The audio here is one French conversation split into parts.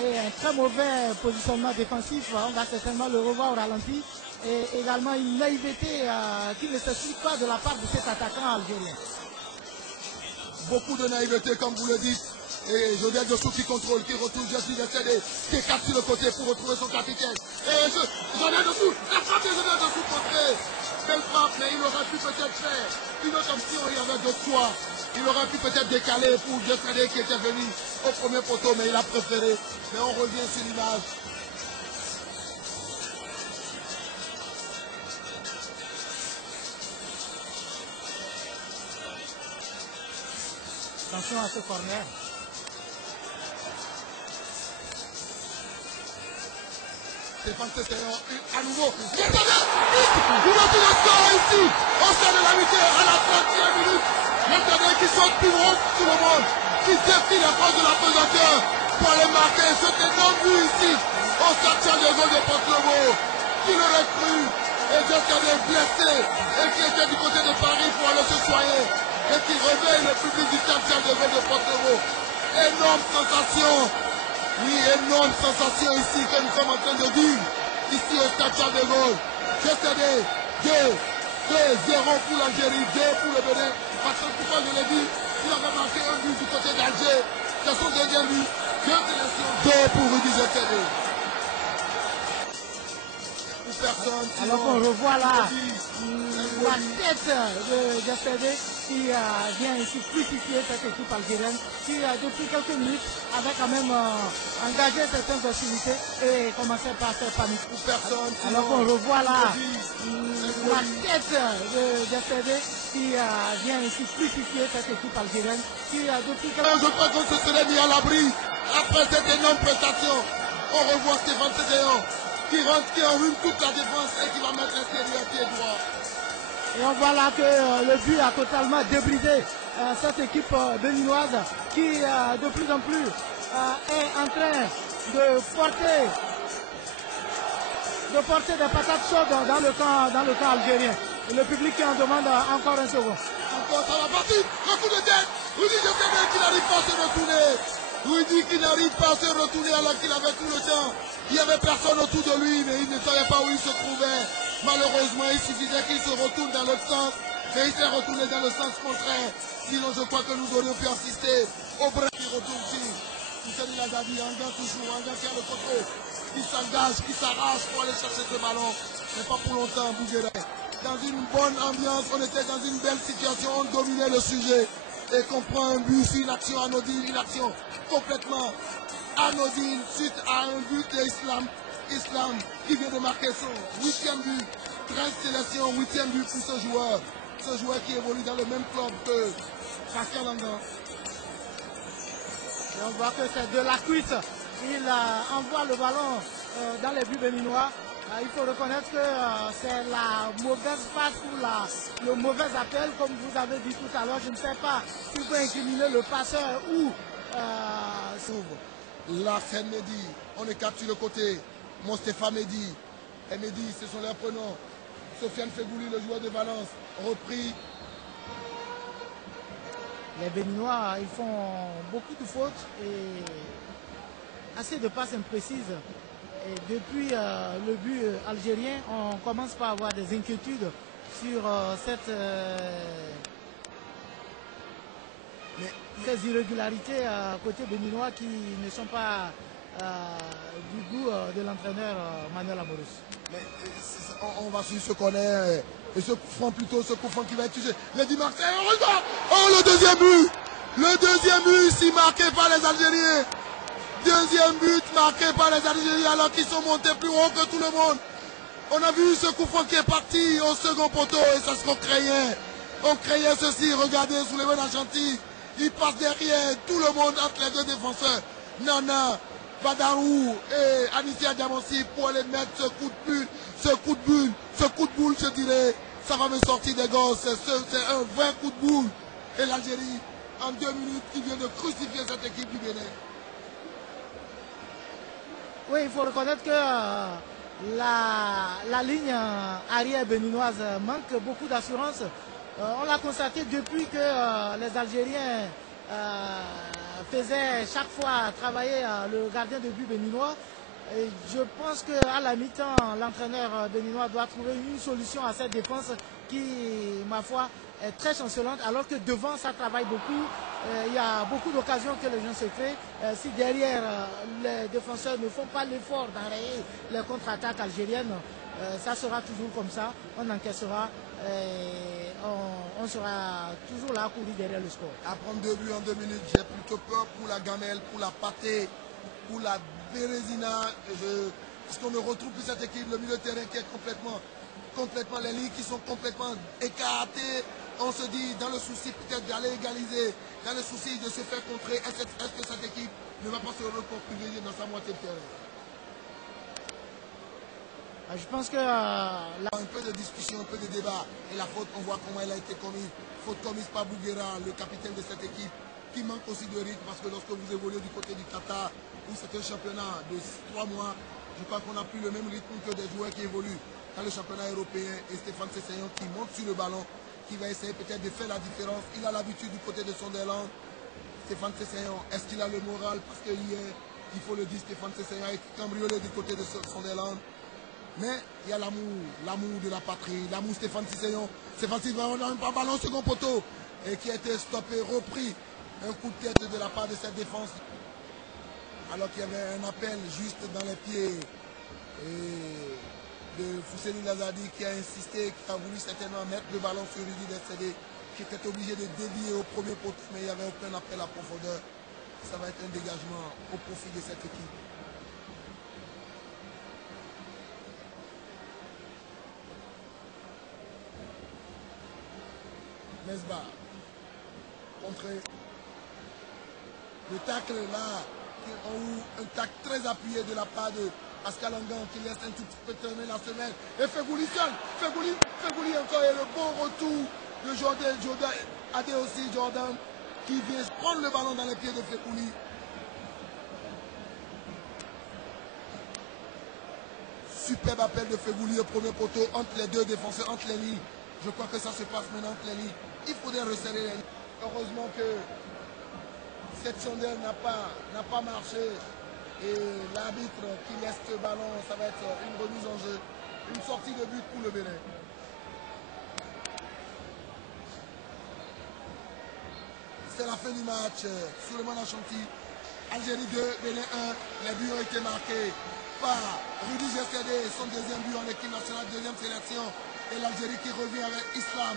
Et un très mauvais positionnement défensif. On va certainement le revoir au ralenti. Et également une naïveté qui ne s'explique pas de la part de cet attaquant algérien. Beaucoup de naïveté, comme vous le dites. Et Jodiel Dessous qui contrôle, qui retourne, Jessie Décédé, qui écarte sur le côté pour retrouver son capitaine. Et Jodiel Dessous, la frappe de Jodiel Dessous contrée. Belle frappe, mais il aurait pu peut-être faire une autre option, il y avait d'autres choix. Il aurait pu peut-être décaler pour Décédé qui était venu au premier poteau, mais il a préféré. Mais on revient sur l'image. Attention à ce corner. Stéphane Tétéon, à nouveau. Il a tout le score ici, au sein de la 8e, à la 30e minute. Maintenant qui saute plus haut que tout le monde, qui défie la force de la pesanteur pour aller marquer ce énorme but ici, au stade de Gaulle de Porto-Novo. Qui l'aurait cru? Et Jessie blessé, et qui était du côté de Paris pour aller se soigner, et qui réveille le public du stade de Gaulle de Porto-Novo. Énorme sensation. Oui, énorme sensation ici que nous sommes en train de vivre, ici au stade Charles de Gaulle. Jessie 2-0 pour l'Algérie, 2 pour le Bénin. Parce que pourquoi je l'ai dit, il avait marqué un but du côté d'Alger. C'est son deuxième but, 2 sélections, 2 pour Rudy Jessie. Personne, alors qu'on revoit là la tête de Jessie qui vient ici crucifier cette équipe algérienne qui depuis quelques minutes avait quand même engagé certaines hostilités et commençait par faire panique. Alors qu'on revoit là la tête de Jessie qui vient ici crucifier cette équipe algérienne qui depuis quelques minutes... Je crois qu'on se serait mis à l'abri après cette énorme prestation. On revoit Stéphane Tétéon qui rentre, qui enrhume toute la défense et qui va mettre l'intérieur pied droit. Et on voit là que le but a totalement débridé cette équipe béninoise qui de plus en plus est en train de porter des patates chaudes dans le camp algérien. Et le public qui en demande encore un second. Encore ça va partir, le coup de tête, Rudy Jessie qui n'arrive pas à se retourner. Rudy qui n'arrive pas à se retourner alors qu'il avait tout le temps. Il n'y avait personne autour de lui, mais il ne savait pas où il se trouvait. Malheureusement, il suffisait qu'il se retourne dans l'autre sens, mais il s'est retourné dans le sens contraire. Sinon, je crois que nous aurions pu assister au bras qui retourne ici. Husseini Lagadi, un gars toujours, un gars qui a le contrôle, qui s'engage, qui s'arrache pour aller chercher ce ballon. Mais pas pour longtemps, Bouguera. Dans une bonne ambiance, on était dans une belle situation, on dominait le sujet. Et qu'on prend un but sur une action anodine, une action complètement anodine suite à un but d'Islam. Islam qui vient de marquer son 8e but, 13 sélections, 8e but pour ce joueur qui évolue dans le même club que Pascal Langan. Et on voit que c'est de la cuisse. Il envoie le ballon dans les buts béninois. Il faut reconnaître que c'est la mauvaise passe ou le mauvais appel, comme vous avez dit tout à l'heure. Je ne sais pas s'il peut incriminer le passeur ou Larsen Mehdi, on est capté le côté. Mostefa Mehdi et Mehdi, ce sont leurs prénoms. Sofiane Fegouli, le joueur de Valence, repris. Les Béninois, ils font beaucoup de fautes et assez de passes imprécises. Et depuis le but algérien, on commence par avoir des inquiétudes sur ces irrégularités côté béninois qui ne sont pas du goût de l'entraîneur Manuel Amoros. Mais on va suivre ce corner et ce coup franc plutôt, ce coup franc qui va être touché. Mehdi Marseille, heureusement. Oh, le deuxième but. Le deuxième but ici marqué par les Algériens. Deuxième but marqué par les Algériens alors qu'ils sont montés plus haut que tout le monde. On a vu ce coup franc qui est parti au second poteau et ça se craignait. On craignait ceci, regardez, sous les mains d'Argentine. Il passe derrière tout le monde entre les deux défenseurs. Nana, Badarou et Anicia Diamansi pour aller mettre ce coup de boule, je dirais. Ça va me sortir des gosses. C'est un vrai coup de boule. Et l'Algérie, en 2 minutes, qui vient de crucifier cette équipe du Bénin. Oui, il faut reconnaître que la ligne arrière béninoise manque beaucoup d'assurance. On l'a constaté depuis que les Algériens faisait chaque fois travailler le gardien de but béninois. Et je pense qu'à la mi-temps, l'entraîneur béninois doit trouver une solution à cette défense qui, ma foi, est très chancelante, alors que devant, ça travaille beaucoup. Il y a beaucoup d'occasions que les gens se créent. Si derrière, les défenseurs ne font pas l'effort d'enrayer les contre-attaques algériennes, ça sera toujours comme ça. On encaissera et on sera toujours là à courir derrière le score. À prendre 2 buts en 2 minutes, j'ai plutôt peur pour la gamelle, pour la pâtée, pour la Bérésina. Parce qu'on ne retrouve plus cette équipe, le milieu de terrain qui est complètement les ligues qui sont complètement écartées. On se dit, dans le souci peut-être d'aller égaliser, dans le souci de se faire contrer, est-ce que cette équipe ne va pas se reconfigurer dans sa moitié de terrain? Je pense que... Un peu de discussion, un peu de débat. Et la faute, on voit comment elle a été commise. Faute commise par Bouguera, le capitaine de cette équipe, qui manque aussi de rythme parce que lorsque vous évoluez du côté du Qatar, où c'est un championnat de 3 mois, je crois qu'on n'a plus le même rythme que des joueurs qui évoluent dans le championnat européen. Et Stéphane Sessegnon qui monte sur le ballon, qui va essayer peut-être de faire la différence. Il a l'habitude du côté de Sunderland. Stéphane Sessegnon, est-ce qu'il a le moral? Parce que hier, il faut le dire, Stéphane Sessegnon a été cambriolé du côté de Sunderland. Mais il y a l'amour de la patrie, l'amour Stéphane Sessegnon. Stéphane Sessegnon a un ballon second poteau et qui a été stoppé, repris. Un coup de tête de la part de cette défense. Alors qu'il y avait un appel juste dans les pieds de Fousseni Lazadi qui a insisté, qui a voulu certainement mettre le ballon sur Rudy Dessédé, qui était obligé de dévier au premier poteau, mais il n'y avait aucun appel à profondeur. Ça va être un dégagement au profit de cette équipe. Mesbah, contré. Le tacle là, un tacle très appuyé de la part de Pascal Angan qui laisse un tout petit peu terminer la semaine. Et Fegouli seul, Fegouli encore, et le bon retour de Jordan Adé aussi, Jordan, qui vient prendre le ballon dans les pieds de Fegouli. Superbe appel de Fegouli au premier poteau entre les deux défenseurs, entre les lignes. Je crois que ça se passe maintenant entre les lignes. Il faudrait resserrer les lignes. Heureusement que cette sondelle n'a pas marché. Et l'arbitre qui laisse ce ballon, ça va être une remise en jeu. Une sortie de but pour le Bénin. C'est la fin du match. Souleymane Achanti, Algérie 2, Bénin 1. Les buts ont été marqués par Rudy Dessédé, son deuxième but en équipe nationale, deuxième sélection. Et l'Algérie qui revient avec Islam.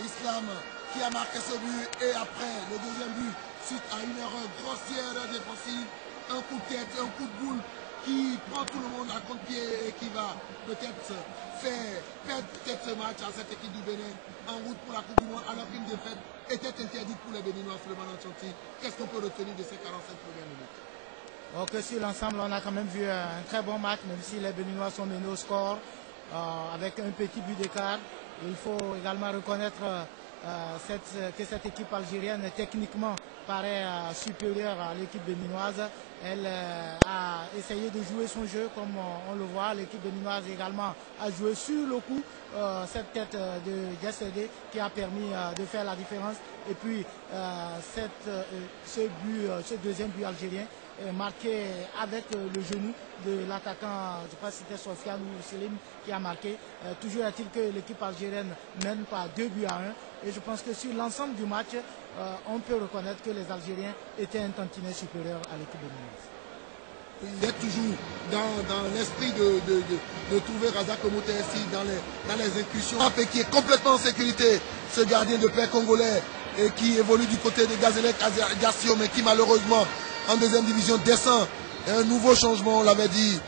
Islam qui a marqué ce but. Et après, le deuxième but, suite à une erreur grossière défensive, un coup de tête, un coup de boule qui prend tout le monde à contre-pied et qui va peut-être faire perdre ce match à cette équipe du Bénin en route pour la Coupe du Monde, alors qu'une défaite était interdite pour les Béninois sur le Achanti. Qu'est-ce qu'on peut retenir de ces 45 premières minutes? Ok, sur l'ensemble, on a quand même vu un très bon match, même si les Béninois sont menés au score avec un petit but d'écart. Il faut également reconnaître que cette équipe algérienne techniquement paraît supérieure à l'équipe béninoise. Elle a essayé de jouer son jeu comme on le voit. L'équipe béninoise également a joué sur le coup cette tête de Dessédé qui a permis de faire la différence. Et puis ce deuxième but algérien est marqué avec le genou de l'attaquant, je crois que c'était Sofiane ou Selim qui a marqué. Toujours est-il que l'équipe algérienne mène par 2 buts à 1. Et je pense que sur l'ensemble du match, on peut reconnaître que les Algériens étaient un tantinet supérieur à l'équipe béninoise. Il est toujours dans l'esprit de trouver Razak Moutessi dans les incursions. Qui est complètement en sécurité, ce gardien de paix congolais et qui évolue du côté de Gazélec Gassio, mais qui malheureusement en deuxième division descend. Et un nouveau changement, on l'avait dit.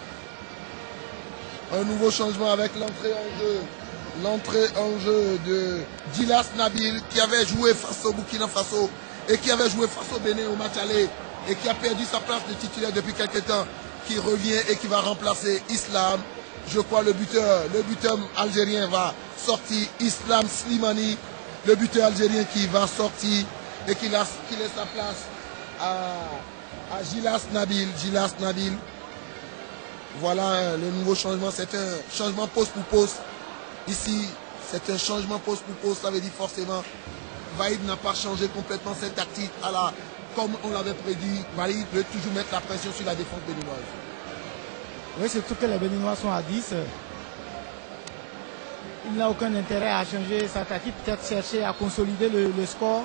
Un nouveau changement avec l'entrée en jeu de Djilas Nabil qui avait joué face au Burkina Faso et qui avait joué face au Bénin au match aller et qui a perdu sa place de titulaire depuis quelques temps, qui revient et qui va remplacer Islam. Je crois le buteur algérien va sortir, Islam Slimani, le buteur algérien qui va sortir et qui laisse sa place à Djilas Nabil. Voilà le nouveau changement, c'est un changement poste pour poste. Ici, c'est un changement poste pour poste, ça veut dire forcément Vaïd n'a pas changé complètement cette tactique comme on l'avait prédit. Vaïd veut toujours mettre la pression sur la défense béninoise. Oui, surtout que les Béninois sont à 10. Il n'a aucun intérêt à changer sa tactique, peut-être chercher à consolider le score.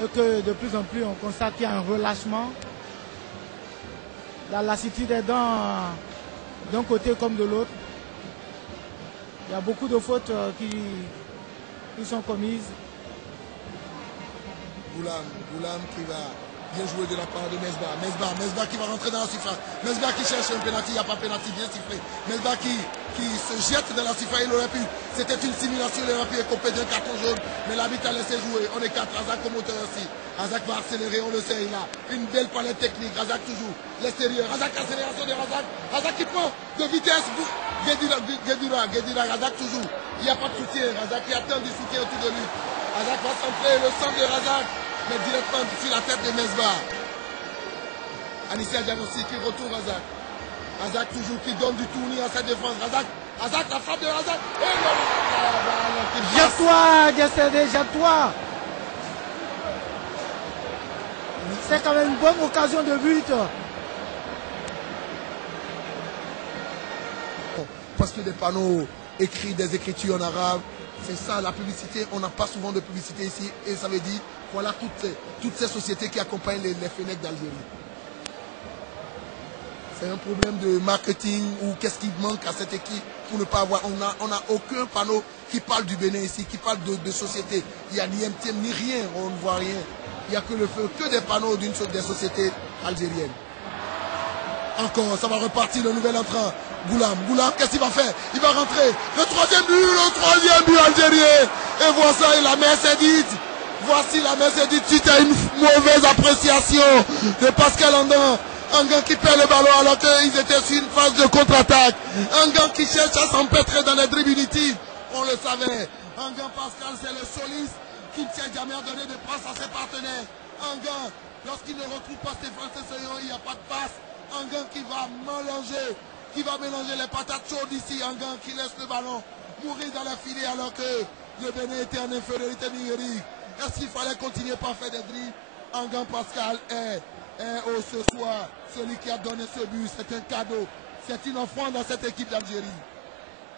Et que de plus en plus on constate qu'il y a un relâchement. La lassitude est d'un côté comme de l'autre. Il y a beaucoup de fautes qui sont commises. Goulam qui va bien jouer de la part de Mesbah qui va rentrer dans la surface. Mesbah qui cherche un penalty, il n'y a pas penalty, bien sifflé. Mesbah qui se jette dans la surface, il aurait pu. C'était une simulation, il aurait pu écoper d'un carton jaune. Mais l'arbitre a laissé jouer. On est 4, Razak au moteur aussi. Razak va accélérer, on le sait, il a une belle palette technique. Razak toujours, l'extérieur. Razak, accélération de Razak. Razak qui prend de vitesse. Guedira, Razak toujours. Il n'y a pas de soutien. Razak qui attend du soutien autour de lui. Razak va centrer le centre de Razak, mais directement sur la tête de Mesbah. Anissa Dianossi qui retourne Razak. Razak toujours qui donne du tournis à sa défense. Razak, la frappe de Razak. Jette-toi, Diassédé, jette-toi. C'est quand même une bonne occasion de but. Parce que des panneaux écrits, des écritures en arabe, c'est ça la publicité. On n'a pas souvent de publicité ici. Et ça veut dire, voilà toutes ces sociétés qui accompagnent les Fennecs d'Algérie. C'est un problème de marketing ou qu'est-ce qui manque à cette équipe pour ne pas avoir. On n'a aucun panneau qui parle du Bénin ici, qui parle de société. Il n'y a ni MTM ni rien, on ne voit rien. Il n'y a que le feu, que des panneaux des sociétés algériennes. Encore, ça va repartir le nouvel entrant. Goulam, qu'est-ce qu'il va faire? Il va rentrer. Le troisième but algérien. Et voici la Mercedes. Voici la Mercedes suite à une mauvaise appréciation de Pascal Andan. Un gars qui perd le ballon alors qu'ils étaient sur une phase de contre-attaque. Un gars qui cherche à s'empêtrer dans les dribbles inutiles. On le savait. Un gars Pascal, c'est le soliste qui ne tient jamais à donner de passe à ses partenaires. Un gars, lorsqu'il ne retrouve pas Stéphane Sesseyon, il n'y a pas de passe. Un gars qui va mélanger les patates chaudes ici. Un gars qui laisse le ballon mourir dans la filée alors que le Bénin était en infériorité numérique. Est-ce qu'il fallait continuer par faire des dribbles? Un gars Pascal est ce soir celui qui a donné ce but. C'est un cadeau. C'est une offrande à cette équipe d'Algérie.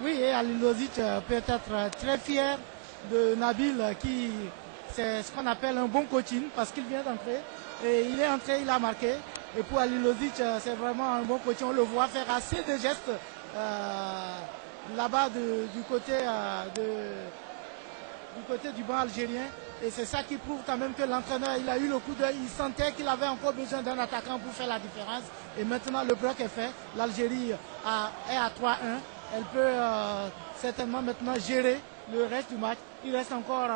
Oui, et Halilovic peut être très fier de Nabil qui, c'est ce qu'on appelle un bon coaching parce qu'il vient d'entrer. Et il est entré, il a marqué. Et pour Halilovic, c'est vraiment un bon coaching. On le voit faire assez de gestes là-bas du côté du banc algérien. Et c'est ça qui prouve quand même que l'entraîneur, il a eu le coup d'œil, il sentait qu'il avait encore besoin d'un attaquant pour faire la différence. Et maintenant, le bloc est fait. L'Algérie est à 3-1. Elle peut certainement maintenant gérer le reste du match. Il reste encore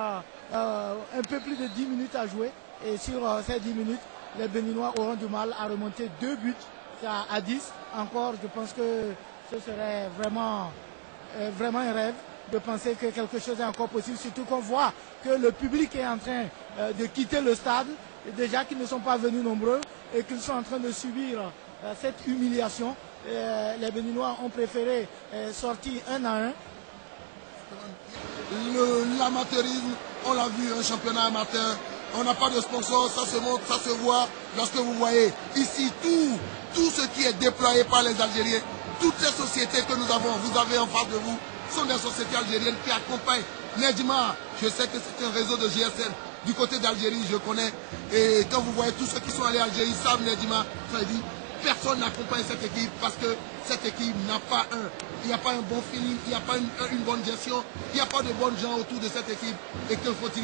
un peu plus de 10 minutes à jouer. Et sur ces 10 minutes, les Béninois auront du mal à remonter 2 buts à 10. Encore, je pense que ce serait vraiment un rêve de penser que quelque chose est encore possible, surtout qu'on voit que le public est en train de quitter le stade, et déjà qu'ils ne sont pas venus nombreux et qu'ils sont en train de subir cette humiliation. Les Béninois ont préféré sortir 1-1. L'amateurisme, on l'a vu, un championnat amateur, on n'a pas de sponsor, ça se montre, ça se voit lorsque vous voyez ici tout ce qui est déployé par les Algériens, toutes ces sociétés que vous avez en face de vous, sont des sociétés algériennes qui accompagnent Nedjma. Je sais que c'est un réseau de GSM du côté d'Algérie, je connais. Et quand vous voyez tous ceux qui sont allés en Algérie savent Nedjma, ça veut dire personne n'accompagne cette équipe parce que cette équipe n'a pas il n'y a pas un bon feeling, il n'y a pas une bonne gestion, il n'y a pas de bonnes gens autour de cette équipe. Et que faut-il